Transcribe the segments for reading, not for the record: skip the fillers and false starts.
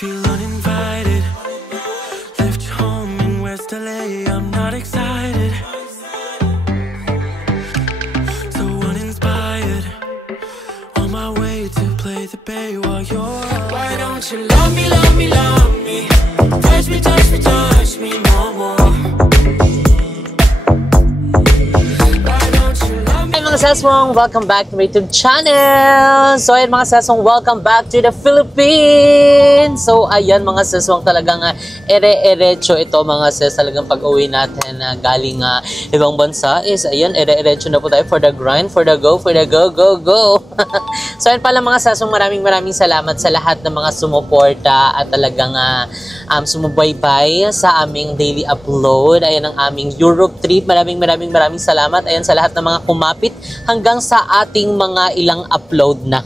Feel uninvited. Left home in West LA. I'm not excited. So uninspired. On my way to play the bay while you're. Why don't you love me, love me, love me? Touch me, touch me, touch me no more. Mga saswang, welcome back to my YouTube channel. So ayan mga saswang, welcome back to the Philippines. So ayan mga saswang, talagang ere-erecho ito mga sis. Talagang pag-uwi natin galing ibang bansa is ayan, ere-erecho na po tayo for the grind, for the go, go. So ayan pala mga saswang, maraming salamat sa lahat ng mga sumuporta at talagang sumubaybay sa aming daily upload. Ayan ang aming Europe trip. Maraming salamat. Ayan sa lahat ng mga kumapit hanggang sa ating mga ilang upload na.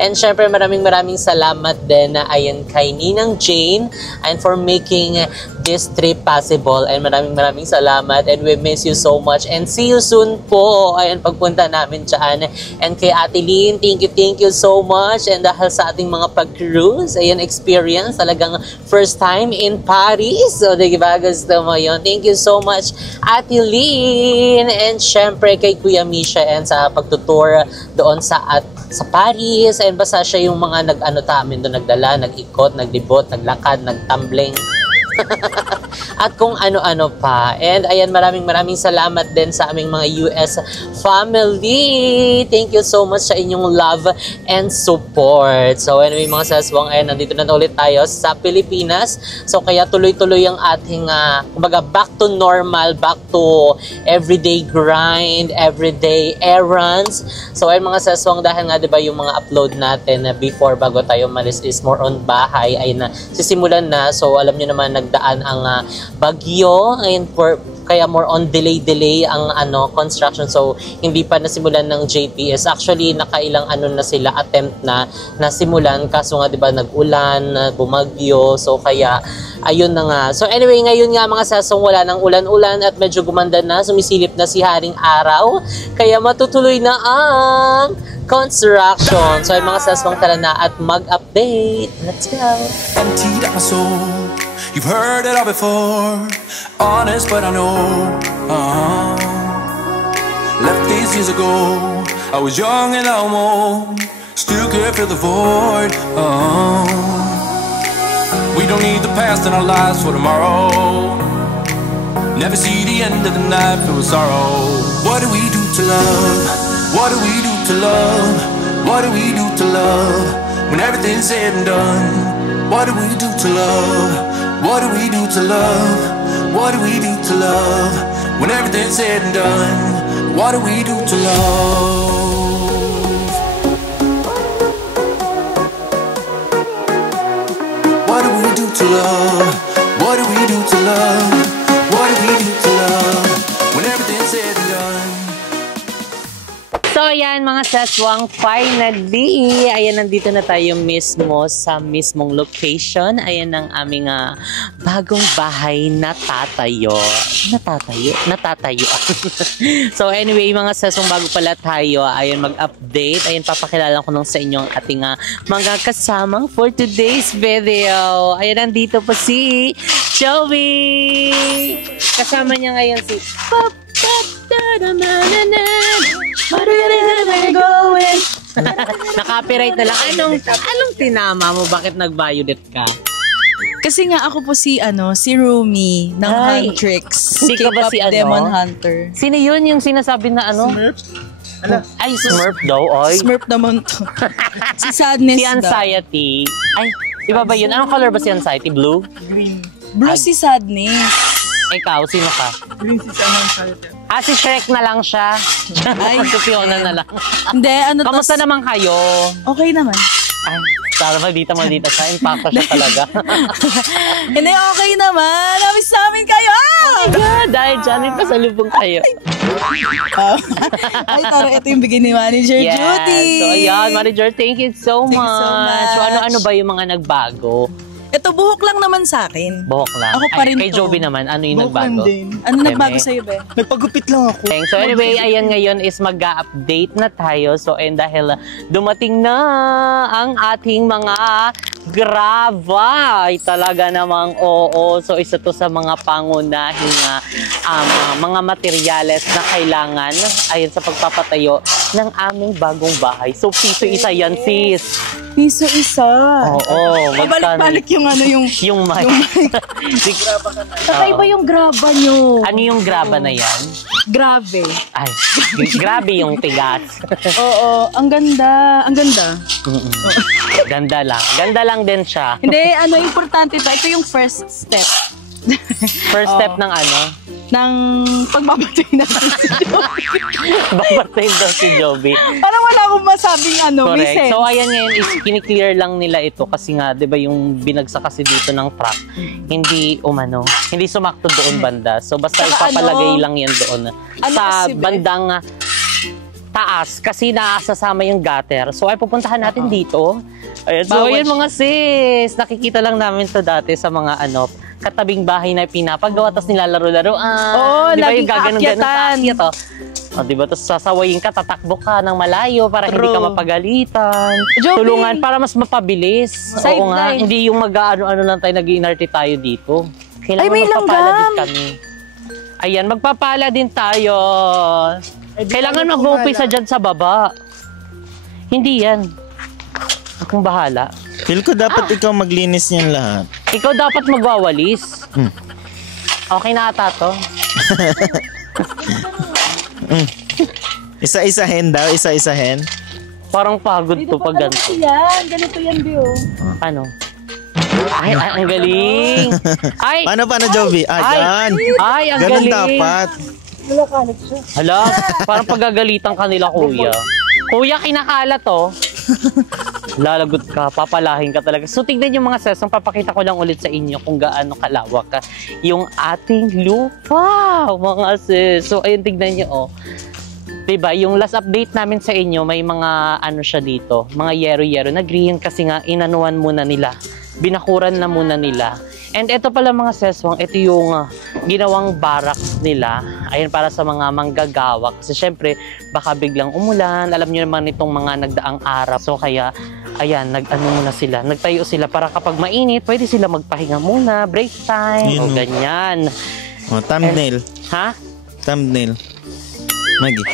And syempre maraming salamat din ayan kay Ninang Jane and for making this trip possible. And maraming salamat and we miss you so much and see you soon po. Ayan pagpunta namin dyan. And kay Ate Lynn, thank you so much. And dahil sa ating mga pag-cruise, ayan experience, talagang first time in Paris. So diba gusto mo yun? Thank you so much Ate Lynn. And syempre kay Kuya Misha and sa pagtutour doon sa Paris. And basta siya yung mga nag-amin doon, nagdala, nag-ikot, naglibot, naglakad, nagtumbling. At kung ano-ano pa. And ayan, maraming salamat din sa aming mga US family. Thank you so much sa inyong love and support. So anyway mga saswang, ayan, nandito na ulit tayo sa Pilipinas. So kaya tuloy-tuloy ang ating kumbaga back to normal, back to everyday grind, everyday errands. So ayan mga saswang, dahil nga diba yung mga upload natin before bago tayo malis is more on bahay, ay na sisimulan na. So alam nyo naman nagdaan ang bagyo, ayun, kaya more on delay ang construction. So hindi pa nasimulan ng JPS. Actually nakailang na sila attempt na nasimulan, kaso nga 'di ba nag-ulan, bumagyo. So kaya ayun na nga. So anyway, ngayon nga mga sasong, wala nang ulan-ulan at medyo gumanda na, sumisilip na si Haring Araw. Kaya matutuloy na ang construction. So ay mga sasong, tara na at mag-update. Let's go. Emptied out my soul. You've heard it all before. Honest, but I know. Left these years ago. I was young and I'm old. Still can't fill the void. We don't need the past in our lives for tomorrow. Never see the end of the night filled with sorrow. What do we do to love? What do we do to love? What do we do to love? When everything's said and done. What do we do to love? What do we do to love? What do we do to love? When everything's said and done. What do we do to love? What do we do to love? What do we do to love? What do we do to love? When everything's said and done. So ayan mga saswang, finally, ayan, nandito na tayo mismo sa mismong location. Ayan ang aming bagong bahay na tatayo. So anyway mga saswang, bago pala tayo ayan mag-update, ayan papakilala ko nung sa inyo ang ating mga kasamang for today's video. Ayan, nandito po si Joey. Kasama niya ngayon si na-copyright na lang. Anong tinama mo? Bakit nag-violet ka? Kasi nga ako po si Rumi ng Huntrix. Hindi ka ba si Demon Hunter. Sino yun yung sinasabi na Smurf? Ay, Smurf daw, oy. Smurf naman to. Si Sadness si Anxiety. Ay, iba ba yun? Anong color ba si Anxiety? Blue? Green. Blue si Sadness. Ikaw, sino ka? Green si Anxiety. Si Shrek na lang siya. Ay, si Fiona na lang. Hindi, kamusta naman kayo? Okay naman. Ay, para maldita siya. Impacto siya talaga. Hindi, okay naman. Namiss namin kayo! Oh my God! Dahil dyan, pasalubong kayo. Ay, tara, ito yung bigay ni Manager Judy. So, ayan, Manager, thank you so much. So, ano ba yung mga nagbago? Ito, buhok lang naman sa akin. Buhok lang? Ako pa rin kay to. Joby naman, ano yung nagbago? Ano nagbago sa'yo, be? Nagpagupit lang ako. Okay. So anyway, ayan ngayon is mag-update na tayo. So and dahil dumating na ang ating mga graba. Ay, talaga namang oo. So, isa to sa mga pangunahing mga materyales na kailangan ayon sa pagpapatayo ng aming bagong bahay. So, piso isa yan, sis. Piso isa. Oo. Balik-balik yung ano yung... Yung mic. Kakaiba yung graba nyo. Ano yung graba na yan? Grave. Ay, grabe yung tigas. Oo, ang ganda. Ang ganda. Ganda lang. Ganda lang din siya. Hindi, ano, importante pa. Ito yung first step. First step ng ano? Ng pagbabatay natin si Joby. Babatayin daw si Joby. Parang wala akong masabing ano, may Correct. sense. So, ayan ngayon is kiniklear lang nila ito kasi nga, di ba yung binagsak kasi dito ng truck, hindi hindi sumakto doon banda. So, basta Saka ipapalagay lang yan doon. Sa kasi, bandang taas kasi naasasama yung gutter. So, ay pupuntahan natin dito. Ayan. So, Bawal ayan mga sis, nakikita lang namin to dati sa mga katabing bahay na pinapagawa, tapos nilalaro-laruan. Oo, di ba laging yung gaganon-ganon aakyatan. sa akyat, oh, di ba? Tapos sasawayin ka, tatakbo ka ng malayo para hindi ka mapagalitan. Joby. Tulungan para mas mapabilis. Side Oo nga, line. hindi yung mag-ano-ano lang tayo, nag-iinarte tayo dito. Kailangan Ay, may magpapala din langgam. kami. Ayan, magpapala din tayo. Kailangan kami mag-uumpisa pumala. dyan sa baba. Hindi yan. Akong bahala. Feel ko dapat ikaw maglinis niyan lahat. Ikaw dapat magwawalis. Okay na ata to. Isa-isahin daw, isa-isahin. Parang pagod to pag ganito. Ganito yan, Bio. Ano? Ay, ang galing. Ay, Paano, Joby? Yan. ay, ang Ganun galing. dapat. Hala, parang pagagalitan kanila, kuya. Kuya, kinakalat to. Lalagot ka, papalahin ka talaga. So, tignan yung mga sesong, papakita ko lang ulit sa inyo kung gaano kalawak yung ating lupa, mga sis. So, ayun, tignan nyo, oh. Diba, yung last update namin sa inyo, may mga ano siya dito, mga yero-yero na green kasi nga inanuan muna nila. Binakuran na muna nila. And ito pala mga seswang, ito yung ginawang barracks nila. Ayun, para sa mga manggagawa. Kasi syempre, baka biglang umulan. Alam niyo naman itong mga nagdaang araw. So kaya, ayan, muna sila. Nagtayo sila para kapag mainit, pwede sila magpahinga muna, break time, o ganyan. Thumbnail. Ha? Thumbnail. Maggie.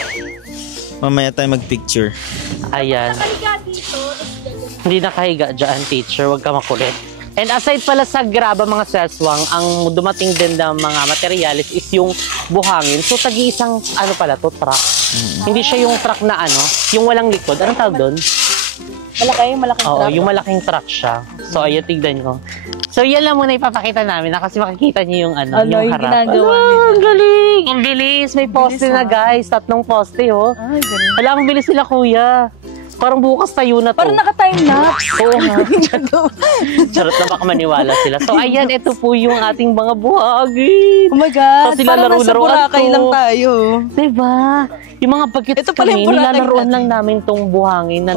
Mamaya tayo mag-picture. Ayan. Hindi nakahiga dyan, teacher. Huwag ka makulit. And aside pala sa graba mga seswang, ang dumating din ng mga materials is yung buhangin. So tagi-isang pala to, truck. Hindi siya yung truck na yung walang likod. Anong tawag doon? Malaking Oo, truck. yung malaking truck siya. So ayun, tignan nyo. So yan lang muna ipapakita namin na kasi makikita nyo yung yung harap. ginagawa nila. Ang galing! Ang bilis! May poste na guys. 3 poste, oh. Ay, galing. Wala, ang bilis sila, kuya. Parang bukas tayo na to. Parang naka-time lapse. Oo nga. Charot na baka maniwala sila. So ayan, ito po yung ating mga buhagin. Oh my God, So, sila parang nasa laro-laruan Boracay to. lang tayo. Diba? Yung mga bagets Ito pala kami, yung Boracay nilalaroan natin. lang namin tong buhangin na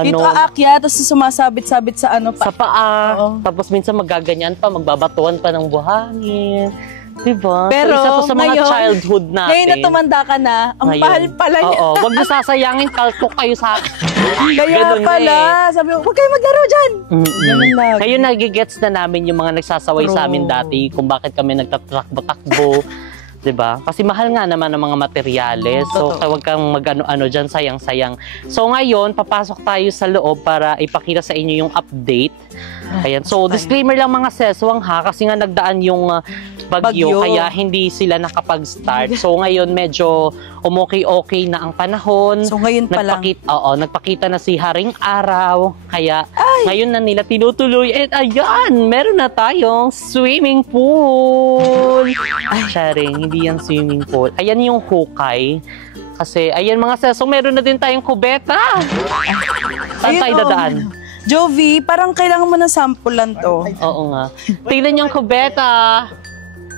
Dito aakyat, tapos sumasabit-sabit sa sa paa. Oo. Tapos minsan magaganyan pa, magbabatuan pa ng buhangin. Diba? Pero so, isa to sa mga ngayon, childhood natin. Ngayon na tumanda ka na, ang Ngayon. pahal pala niya. Oo, wag nasasayangin, kaltok kayo sa Kaya Ganun na pala, sabi ko, huwag kayo maglaro dyan. Ganun lagi. Ngayon nagigets na namin yung mga nagsasaway sa amin True. dati kung bakit kami nagtatakbo-takbo. 'Di ba? Kasi mahal nga naman ang mga materyales. So, Totoo. huwag kang mag-ano dyan, sayang-sayang. So, ngayon, papasok tayo sa loob para ipakita sa inyo yung update. Ayan. So, disclaimer lang mga seswang ha, kasi nga nagdaan yung bagyo, kaya hindi sila nakapag-start. So, ngayon, medyo umokay-okay na ang panahon. So, ngayon pa lang. Nagpakita na si Haring Araw. Kaya, ngayon na nila tinutuloy. At ayan, meron na tayong swimming pool. Ay, sharing, hindi yan swimming pool. Ayan yung hukay. Kasi, ayan mga sesong, meron na din tayong kubeta. Saan Ayun, tayo dadaan? Jovi, parang kailangan mo ng sampulan to. Oo nga. Tingnan yung kubeta.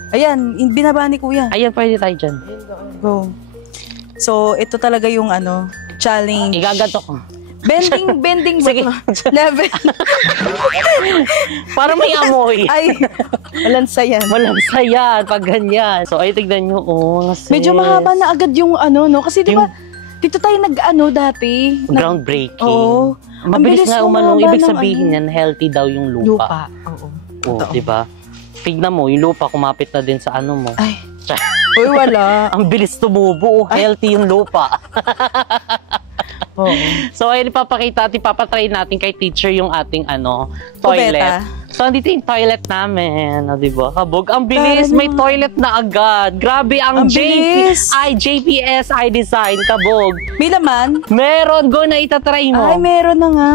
Ayan, binaba ni Kuya. Ayan, pwede tayo dyan. Go. So, ito talaga yung challenge. Igaganto ko. Bending ba Sige. to? Level. Para may amoy. Ay, walang sayan. Walang sayan pag ganyan. So, ay, tignan nyo. Oh, sis. Medyo mahaba na agad yung no? Kasi di ba, dito tayo dati. Groundbreaking. Oo. Mabilis nga umalong. humaba Ibig ng sabihin yan, healthy daw yung lupa. Oo. Oo, Totoo. di ba? Tignan mo, yung lupa kumapit na din sa ano mo. Ay. Uy, wala. Ang bilis tumubo. Healthy yung lupa. Oo. So, ayun, ipapakita at ipapatry natin kay teacher yung ating toilet. Kubeta. So, andito yung toilet namin. Di ba? Kabog. Ang bilis. May toilet na agad. Grabe ang, Ang bilis. JPS design. Kabog. May laman? Meron. Go na itatry mo. Ay, meron na nga.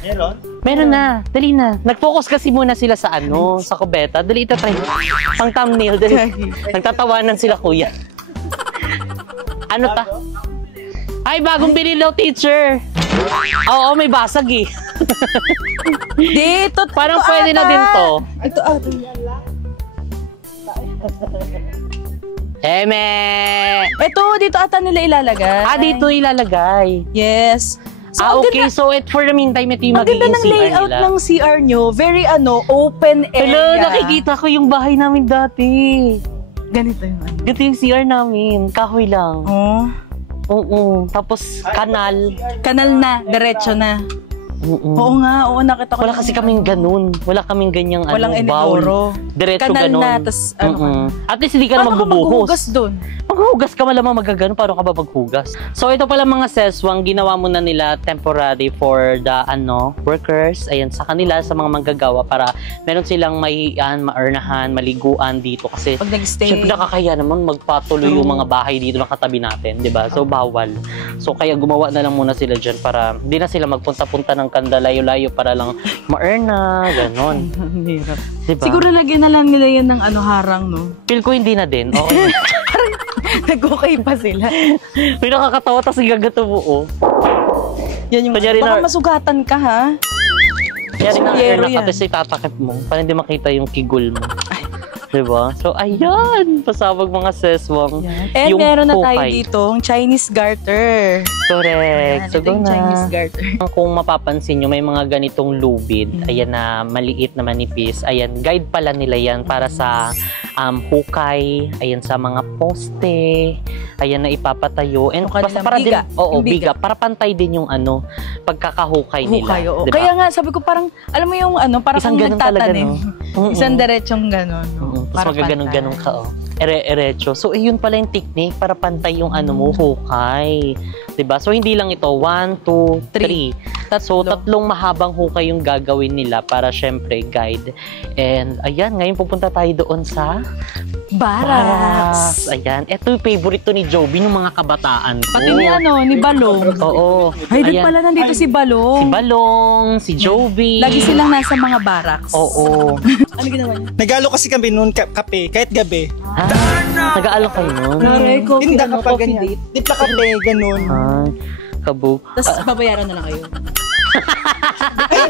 Meron? Meron na. Dali na. Nag-focus kasi muna sila sa sa kubeta. Dali itatry. Pang thumbnail. Dali. Nagtatawanan sila, kuya. Ano ta? Ay, bagong binili daw, teacher. Oo, may basag eh. Dito. Parang ito pwede na ata. din to. Ito ata. Eme! Ito, dito ata nila ilalagay. Dito ilalagay. Yes. So, ang Okay. ganda, So, for the meantime, ito yung ang ganda magiging ng CR layout nila. ng CR nyo. Very open Hello, area. nakikita ko yung bahay namin dati. Ganito yung ano. Ganito yung CR namin. Kahoy lang. Oh. Oo. Tapos, kanal. Kanal na, diretso na. Oo. Oo nga, nakita ko. Wala kasi kaming ganun. Wala kaming ganyang Walang bowl. inodoro. Diretso Kanal ganun. na, tas ano ka na. At least hindi ka na Paano ka magbubuhos. maghuhugas doon? Maghuhugas ka malamang magagano. Paano ka ba maghugas? So ito pala mga seswang, ginawa muna nila temporary for the workers. Ayan, sa kanila, sa mga manggagawa para meron silang maernahan, maliguan dito. Kasi Pag nag-stay. syempre nakakaya naman magpatuloy yung mga bahay dito ng katabi natin, di ba? So bawal. So kaya gumawa na lang muna sila dyan para hindi na sila magpunta-punta ng kanda layo-layo para lang ma-earna, ganon. Ang hirap. Diba? Siguro lagyan na lang nila yan ng harang, no? Feel ko hindi na din. Okay. Nag-okay pa sila. May nakakatawa tapos gagato mo, oh. Yan yung Kunyari baka na- masugatan ka, ha? Kaya rin Yero na yan. kasi itatakip mo para hindi makita yung kigul mo. Diba? So, ayan. Pasabag mga seswang. And Yung meron na tayo hukay. dito, Chinese garter. Correct. So, Ito yung doon Chinese na. garter. Kung mapapansin nyo, may mga ganitong lubid. Ayan na, maliit na manipis. Ayan, guide pala nila yan para sa hukay. Ayan, sa mga poste. Ayan na ipapatayo. And Yung basta kanilang para biga. din, oo, Yung biga. biga. Para pantay din yung pagkakahukay nila. Hukay, oo. Diba? Kaya nga, sabi ko parang, alam mo yung parang Isang kung ganun talaga, nagtatanim. no? Isang diretsong gano'n. Tapos magaganong-ganong ka, oh. Erecho. So, yun pala yung technique para pantay yung mo, hukay. Diba? So, hindi lang ito. 1, 2, 3. So, tatlong mahabang hukay yung gagawin nila para syempre guide. And, ayan, ngayon pupunta tayo doon sa Barracks. Ayan. Ito yung favorite to ni Joby, yung mga kabataan ko. Pati ni Balong. Oo. Ay, doon Ayan. pala nandito si Balong. Si Balong, si Joby. Lagi silang nasa mga barracks. Oo. Ano ginawa niya? Nagalo kasi kami noon kape, kahit gabi. Nag-aalok kayo nun. Naray, coffee, Tinda ano, kapag coffee ganyan. date. Tipla kape, ganun. Kabog. Tapos babayaran na lang kayo.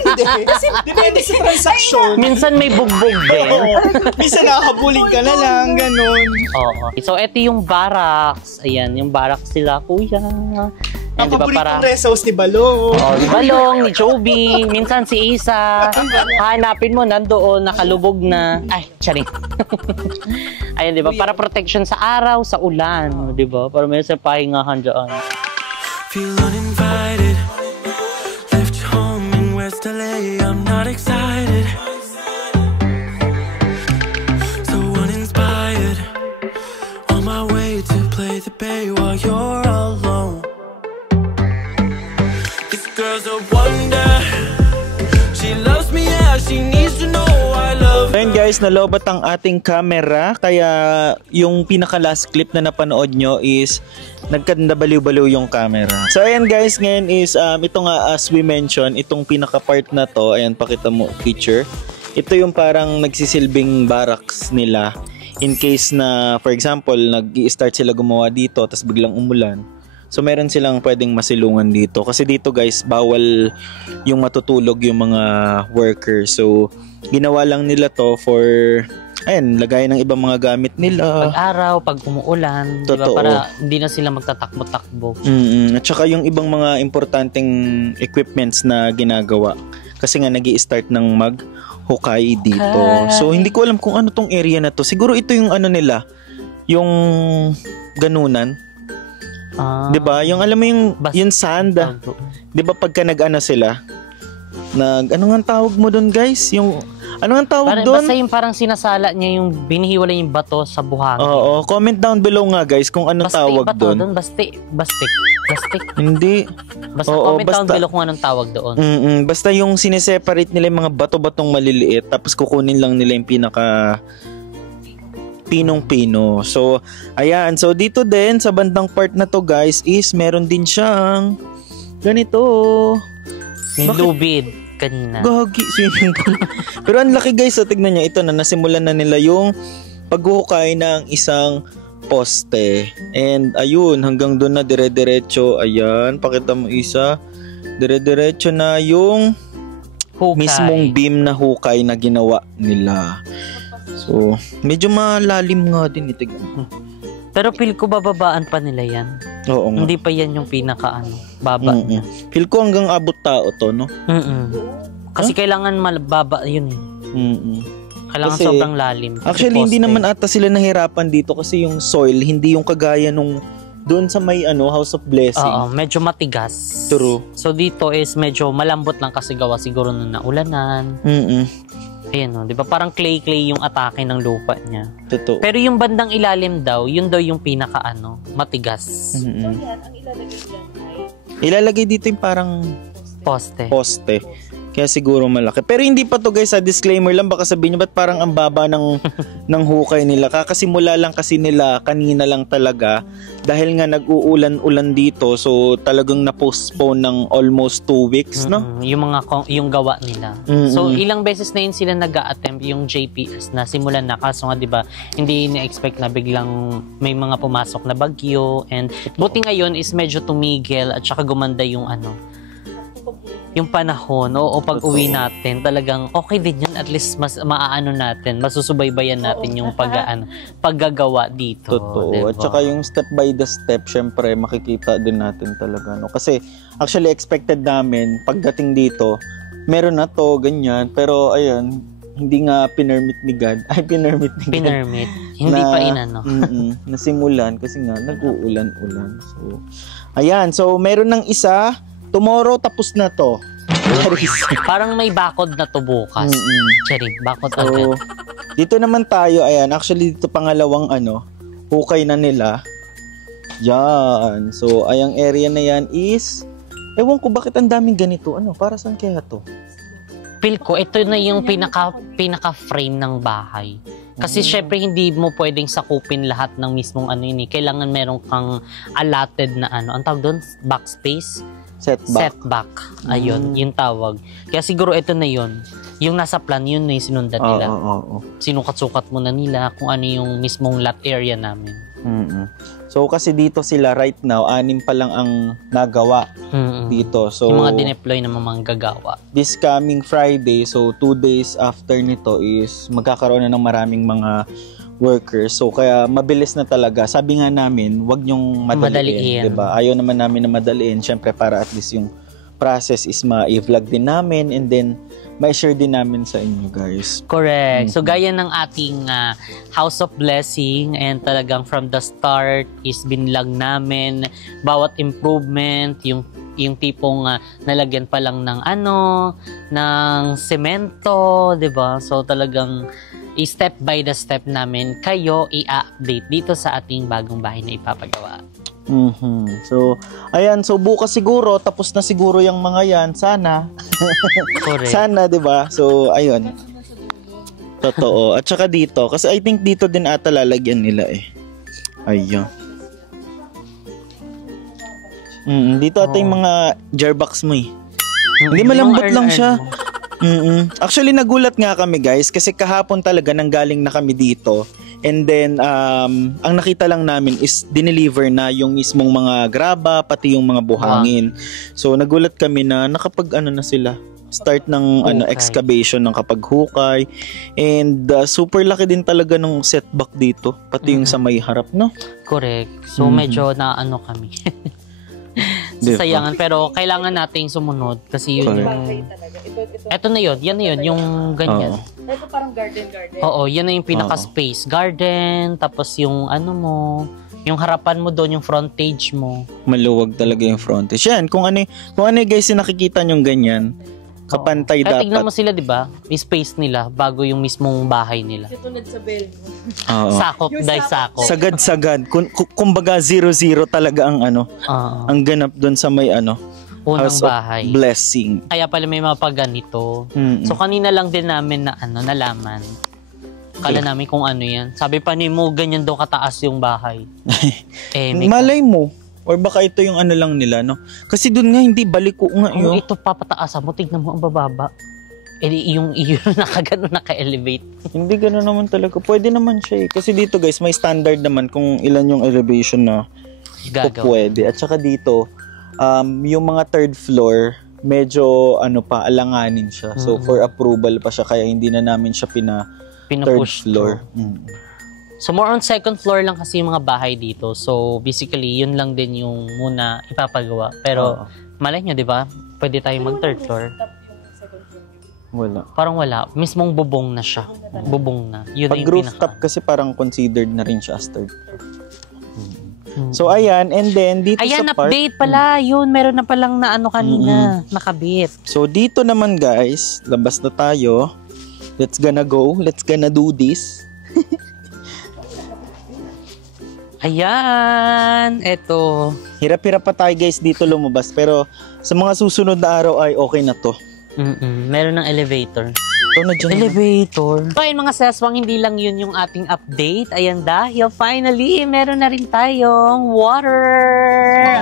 Hindi. Depende sa transaksyon. Minsan may bugbog din. Oo. Minsan nakakabuling ka na lang, ganun. Oo. So, ito yung barracks. Ayan, yung barracks sila, kuya. Ayan, di ba, para... Paboritong rest house ni Balong. Oh, ni Balong, ni Joby, minsan si Isa. Hanapin mo, nandoon, nakalubog na. Ay, sorry. Ayan, di ba, para protection sa araw, sa ulan. Di ba, para may sa pahingahan dyan. Feel uninvited. Left home in West LA. I'm not excited. So uninspired. On my way to play the bay while you're alone. This girl's a wonder. She loves me, yeah. She needs to know I love her. Ayun guys, nalobat ang ating camera. Kaya yung pinaka last clip na napanood nyo is nagkandabaliw-baliw yung camera. So ayan guys, ngayon is ito nga as we mentioned, itong pinaka part na to, ayan pakita mo picture. Ito yung parang nagsisilbing barracks nila in case na for example nag-i-start sila gumawa dito tapos biglang umulan. So meron silang pwedeng masilungan dito kasi dito guys bawal yung matutulog yung mga workers. So ginawa lang nila to for ayan, lagay ng ibang mga gamit nila. Pag-araw, pag umuulan, di ba, Totoo. para hindi na sila magtatakbo-takbo. At saka yung ibang mga importanteng equipments na ginagawa. Kasi nga nag-i-start ng maghukay dito. So hindi ko alam kung ano tong area na to. Siguro ito yung ano nila, yung ganunan. Ah, 'Di ba? Yung alam mo yung Bas- yung sand. tawag doon. 'Di ba pagka nag-ano sila? Ano nga tawag mo doon, guys? Yung ano nga tawag doon? Basta yung parang sinasala niya yung binihiwalay yung bato sa buhangin. Oo, comment down below nga, guys, kung ano tawag doon. Bastik. Hindi. Basta Oo, comment down basta- below kung anong tawag doon. Basta yung sineseparate nila yung mga bato-batong maliliit tapos kukunin lang nila yung pinaka pinong-pino. So, ayan. So, dito din sa bandang part na to, guys, is meron din siyang ganito. Yung Bakit? lubid kanina. Gagi, swimming pool. Pero ang laki, guys. So, tignan nyo. Ito na, nasimulan na nila yung paghuhukay ng isang poste. And, ayun, hanggang doon na dire-diretso. Ayan, pakita mo isa. Dire-diretso na yung Hukay. mismong beam na hukay na ginawa nila. So, medyo malalim nga din. Tignan mo. Pero feel ko bababaan pa nila yan. Oo nga. Hindi pa yan yung baba niya. Feel ko hanggang abot tao to, no? Kasi kailangan malababa yun eh. Kailangan Kasi, sobrang lalim. Kasi Actually, hindi poste. naman ata sila nahirapan dito kasi yung soil, hindi yung kagaya nung doon sa may House of Blessing. Oo, medyo matigas. True. So dito is medyo malambot lang kasi gawa siguro nung naulanan. Ayan o, di ba? Parang clay-clay yung atake ng lupa niya. Totoo. Pero yung bandang ilalim daw, yun daw yung pinaka matigas. Ilalagay dito yung parang Poste. poste. Kaya siguro malaki. Pero hindi pa to, guys, sa disclaimer lang, baka sabihin nyo, ba't parang ang baba ng hukay nila? Kakasimula lang kasi nila, kanina lang talaga. Dahil nga nag-uulan-ulan dito, so talagang na-postpone ng almost 2 weeks, no? Yung gawa nila. So ilang beses na yun sila nag-a-attempt yung JPS na simulan na. Kaso nga, di ba, hindi na-expect na biglang may mga pumasok na bagyo. And buti ngayon is medyo tumigil at saka gumanda yung yung panahon o pag uwi natin talagang okay din yun, at least mas maaano natin, masusubaybayan natin yung paggagawa dito. Totoo. Diba? At saka yung step by the step, syempre makikita din natin talaga, no? Kasi actually expected namin pagdating dito, meron na to, ganyan, pero ayun, hindi nga pinermit ni God. Ay, pinermit ni God. Pinermit. Hindi pa inano. Nasimulan kasi nga nag-uulan-ulan. So, ayan. So, meron ng isa. Tomorrow, tapos na to. Parang may bakod na to bukas. Cherry, bakod So, agad. dito naman tayo. Ayan. Actually, dito pangalawang hukay na nila. Yan. So, ayang area na yan is, ewan ko bakit ang daming ganito. Para saan kaya to? Feel ko, ito na yung pinaka-frame ng bahay. Kasi syempre hindi mo pwedeng sakupin lahat ng mismong yun eh. Kailangan meron kang allotted na ang tawag doon, backspace. Setback. Ayun, yung tawag. Kaya siguro ito na yun. Yung nasa plan, yun na yung sinundan nila. Sinukat-sukat muna nila kung ano yung mismong lot area namin. So, kasi dito sila right now, 6 pa lang ang nagawa dito. So, yung mga dineploy na manggagawa. This coming Friday, so 2 days after nito is magkakaroon na ng maraming mga workers. So, kaya mabilis na talaga. Sabi nga namin, wag nyong madaliin. Diba? Ayaw naman namin na madaliin. Syempre, para at least yung process is ma-vlog din namin and then ma-share din namin sa inyo, guys. Correct. So, gaya ng ating House of Blessing and talagang from the start is binlog namin bawat improvement, yung tipong nalagyan pa lang ng ng semento, 'di ba? So, talagang step by the step namin kayo i-update dito sa ating bagong bahay na ipapagawa. So, ayan. So, bukas siguro, tapos na siguro yung mga yan. Sana. Correct. Sana, diba? So, ayun. Totoo. At saka dito. Kasi I think dito din ata lalagyan nila eh. Ayun. Dito ata yung mga jarbox mo eh. Hindi, malambot lang siya. Actually, nagulat nga kami, guys. Kasi kahapon talaga nanggaling na kami dito. And then, ang nakita lang namin is dineliver na yung mismong mga graba, pati yung mga buhangin. So, nagulat kami na nakapag na sila. Start ng excavation ng kapaghukay. And super laki din talaga ng setback dito. Pati yung sa may harap, no? Correct. So, medyo kami. Sayangan, pero kailangan nating sumunod kasi yun yung ito na yun, yan na yun, yung ganyan. Ito parang garden. Oo, yan na yung pinaka-space. Garden, tapos yung Yung harapan mo doon, yung frontage mo. Maluwag talaga yung frontage. Yan, kung ano guys yung nakikita nyong ganyan, kapantay Kaya dapat. tignan mo sila, di ba? May space nila bago yung mismong bahay nila. Tulad sa bell mo. Oo. Sakop, dahil sakop. Sagad-sagad. Kumbaga 0-0 talaga ang ang ganap doon sa may Unang House of bahay. Blessing. Kaya pala may mga paganito. Mm-mm. So kanina lang din namin na nalaman. Kala namin kung ano yan. Sabi pa ni Mo, ganyan daw kataas yung bahay. Malay mo. Or baka ito yung lang nila, no? Kasi doon nga, hindi baliko nga Kung yun. ito papataasan mo, tignan mo ang bababa. Yung naka-elevate. Hindi gano'n naman talaga. Pwede naman siya eh. Kasi dito guys, may standard naman kung ilan yung elevation na pwede. At saka dito, yung mga third floor, medyo alanganin siya. So for approval pa siya, kaya hindi na namin siya third floor. So more on second floor lang kasi yung mga bahay dito. So basically, yun lang din yung muna ipapagawa. Pero malay nyo, di ba? Pwede tayong mag third floor. Wala. Parang wala. Mismong bubong na siya. Bubong na. Yun Pag na yung rooftop kasi parang considered na rin siya as third. So ayan, and then dito Ayan, sa part, update pala. Yun, meron na palang na kanina. Nakabit. So dito naman guys, labas na tayo. Let's gonna go. Let's gonna do this. Ayan. Eto. Hirap-hirap pa tayo guys dito lumabas. Pero sa mga susunod na araw ay okay na to. Meron ng elevator. Ito na dyan. Elevator. So ayun mga seswang, hindi lang yun yung ating update. Ayan dahil finally, meron na rin tayong water.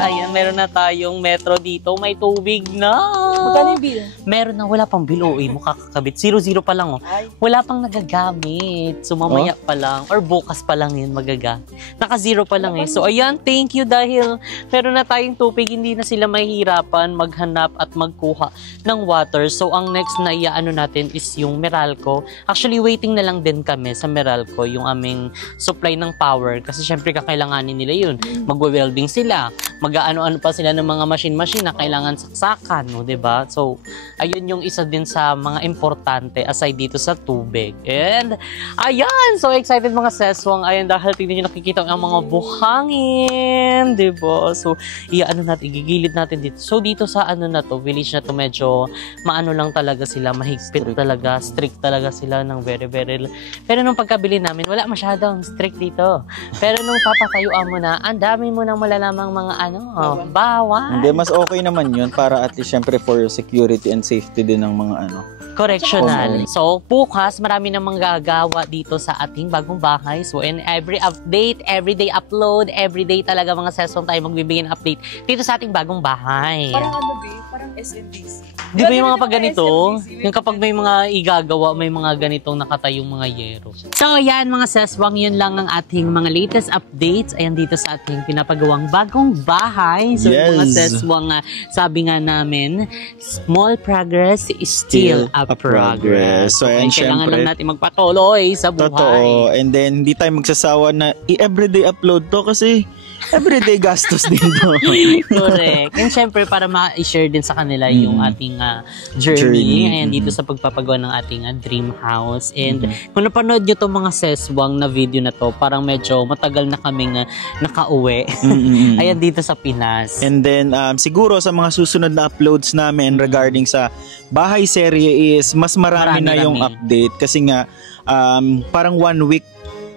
Ayan, meron na tayong metro dito. May tubig na. Magkano yung bill? Meron na, wala pang bill. O, mo kakakabit. 0-0 pa lang, oh. Wala pang nagagamit. So, mamaya pa lang. Or bukas pa lang yun magagamit. Naka-0 pa lang eh. So, ayan, thank you dahil meron na tayong tubig. Hindi na sila mahihirapan maghanap at magkuha ng water. So, ang next na iaano natin is yung Meralco. Actually, waiting na lang din kami sa Meralco, yung aming supply ng power. Kasi syempre, kakailanganin nila yun. Magwe-welding sila. Mag-ano-ano pa sila ng mga machine-machine na kailangan saksakan, no, diba? So, ayun yung isa din sa mga importante aside dito sa tubig. And, ayan! So excited mga seswang. Ayan, dahil tignan nyo nakikita ang mga buhangin, diba? So, igigilid natin dito. So, dito sa na to, village na to, medyo maano lang talaga sila, mahigpit talaga, strict talaga sila ng very, very... Pero nung pagkabili namin, wala masyadong strict dito. Pero nung papatayuan mo na, ang dami mo nang malalamang mga bawal. Hindi, mas okay naman yun para at least syempre for security and safety din ng mga correctional. So, bukas, marami namang gagawa dito sa ating bagong bahay. So, in every update, everyday upload, everyday talaga mga session tayo magbibigay ng update dito sa ating bagong bahay. Parang parang SNDC. Di ba yung mga pag ganito? Yung kapag may mga igagawa, may mga ganitong nakatayong mga yero. So, yan mga seswang, yun lang ang ating mga latest updates. Ayan dito sa ating pinapagawang bagong bahay. So, yes. Mga seswang, sabi nga namin, small progress is still a progress. So, and kailangan syempre, lang natin magpatuloy sa buhay. Totoo. And then, hindi tayo magsasawa na i-everyday upload to kasi everyday gastos din to. Correct. And syempre, para ma-share din sa kanila yung ating journey. Ayan, dito sa pagpapagawa ng ating dream house. And kung napanood nyo itong mga seswang na video na to, parang medyo matagal na kaming nakauwi. Ayan, dito sa Pinas. And then, siguro sa mga susunod na uploads namin regarding sa bahay serye is mas marami na yung update. Kasi nga, parang 1 week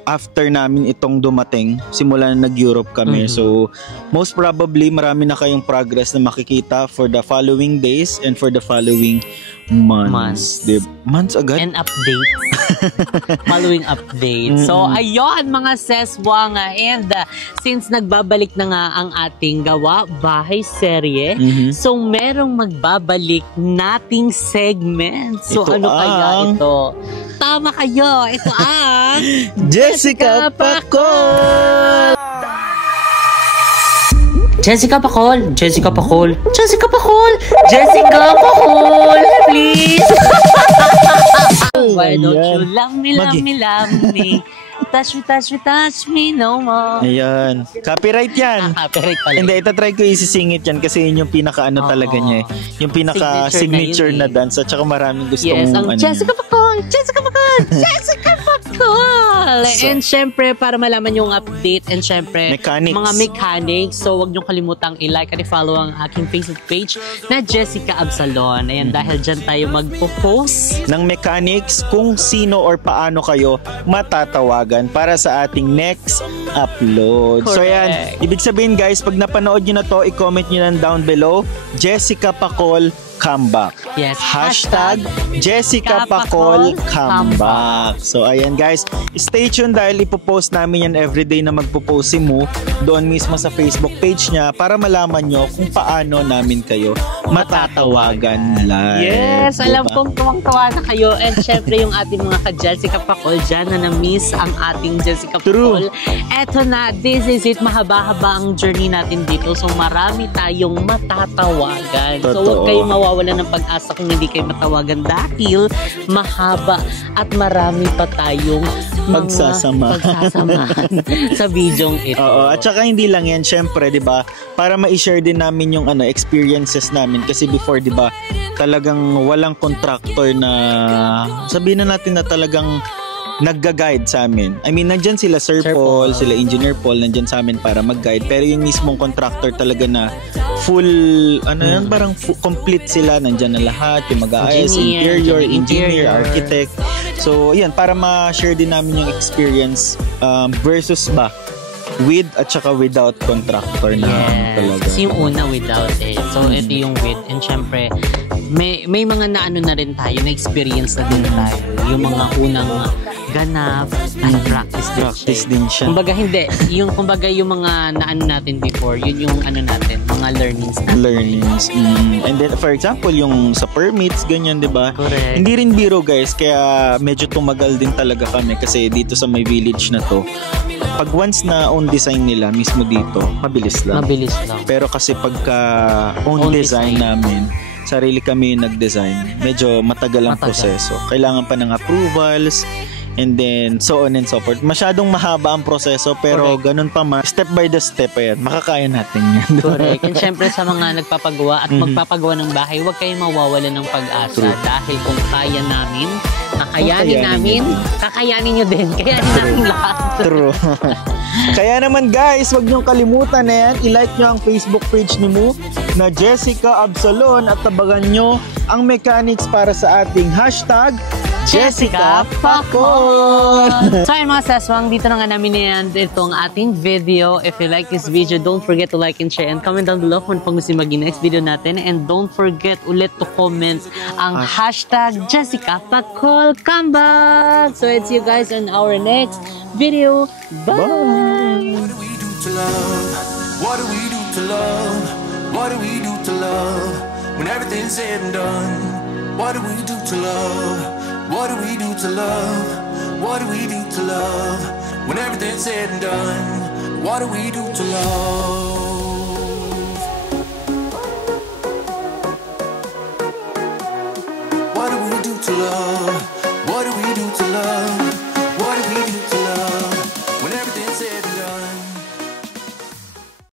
after namin itong dumating, simula na nag-Europe kami. So, most probably, marami na kayong progress na makikita for the following days and for the following months. Months agad? And updates. Following updates. So, ayun mga seswang. And since nagbabalik na nga ang ating gawa, bahay serye, so merong magbabalik nating segment. So, Ito ano kaya ito? Tama kayo. Ito ang Jessica Pacol! Jessica Pacol! Jessica Pacol! Jessica Pacol! Jessica Pacol! Please! Why don't you love me, love me, love me? Touch me, touch me, touch me no more. Ayan. Copyright yan. Copyright pala. Hindi, itatry ko isisingit yan kasi yun yung pinaka-ano talaga niya eh. Yung pinaka-signature na dance at saka maraming gustong Yes, ang Jessica Pacol! Jessica Pacol! Jessica Pacol! Cool! And syempre, para malaman yung update and syempre, Mechanics. mga mechanics. So, wag niyong kalimutang i-like at i-follow ang aking Facebook page na Jessica Absalon. Ayan, dahil dyan tayo magpo-post ng mechanics kung sino or paano kayo matatawagan para sa ating next upload. So Correct. yan, ibig sabihin guys, pag napanood nyo na to, i-comment nyo lang down below, Jessica Pacol comeback. Yes. Hashtag Jessica Pacol comeback. So ayan guys, stay tuned dahil ipopost namin yan everyday na magpo-post si Mu doon mismo sa Facebook page niya para malaman nyo kung paano namin kayo matatawagan live. Yes, alam Diba? kong tuwang-tuwa na kayo. And syempre yung ating mga ka-Jessica Pacol dyan na na-miss ang ating Jessica True. Pacol. Eto na, this is it. Mahaba-haba ang journey natin dito. So marami tayong matatawagan. So Totoo. huwag kayong mawawalan ng pag-asa kung hindi kayo matawagan dahil mahaba at marami pa tayong mga pagsasamahan sa videong ito. Oo, at saka hindi lang yan, syempre, 'di ba? Para ma-share din namin yung experiences namin kasi before, 'di ba, talagang walang contractor na sabihin na natin na talagang nagga-guide sa amin. I mean, nandyan sila Sir Paul, sila Engineer Paul, nandyan sa amin para mag-guide. Pero yung mismong contractor talaga na full, yan, parang complete sila. Nandyan na lahat, yung mag-aayos, interior, engineer, architect. So, yan, para ma-share din namin yung experience versus ba with at saka without contractor na talaga. Kasi yung una without So, ito yung with. And syempre, may mga naano na rin tayo, na experience na din tayo. Yung mga unang ganap at practice din siya. Kumbaga hindi, kumbaga yung mga naano natin before, yun yung natin, mga learnings natin. Learnings. And then for example, yung sa permits, ganyan, 'di ba? Correct. Hindi rin biro guys, kaya medyo tumagal din talaga kami kasi dito sa may village na to. Pag once na own design nila mismo dito, mabilis lang. Mabilis lang. Pero kasi pagka own design namin, sarili kami nag-design, medyo matagal ang proseso. Kailangan pa ng approvals, and then so on and so forth. Masyadong mahaba ang proseso pero ganun pa man, step by the step ayan, makakaya natin yan. Correct. And syempre sa mga nagpapagawa at magpapagawa ng bahay, huwag kayong mawawalan ng pag-asa. Dahil kung kaya namin, kakayanin nyo din. Kayanin namin lahat. True. Kaya naman guys, wag niyong kalimutan na yan. I-like nyo ang Facebook page ni Mu na Jessica Absalon at tabagan nyo ang mechanics para sa ating hashtag Jessica Pacol. So ayun mga saswang, dito na nga namin yan itong ating video. If you like this video, don't forget to like and share and comment down below kung gusto maging next video natin. And don't forget ulit to comment ang hashtag Jessica Pacol comeback. So it's you guys on our next video. Bye! What do we do to love? What do we do to love? What do we do to love? When everything's said and done, what do we do to love? What do we do to love? What do we do to love? When everything's said and done, what do we do to love? What do we do to love?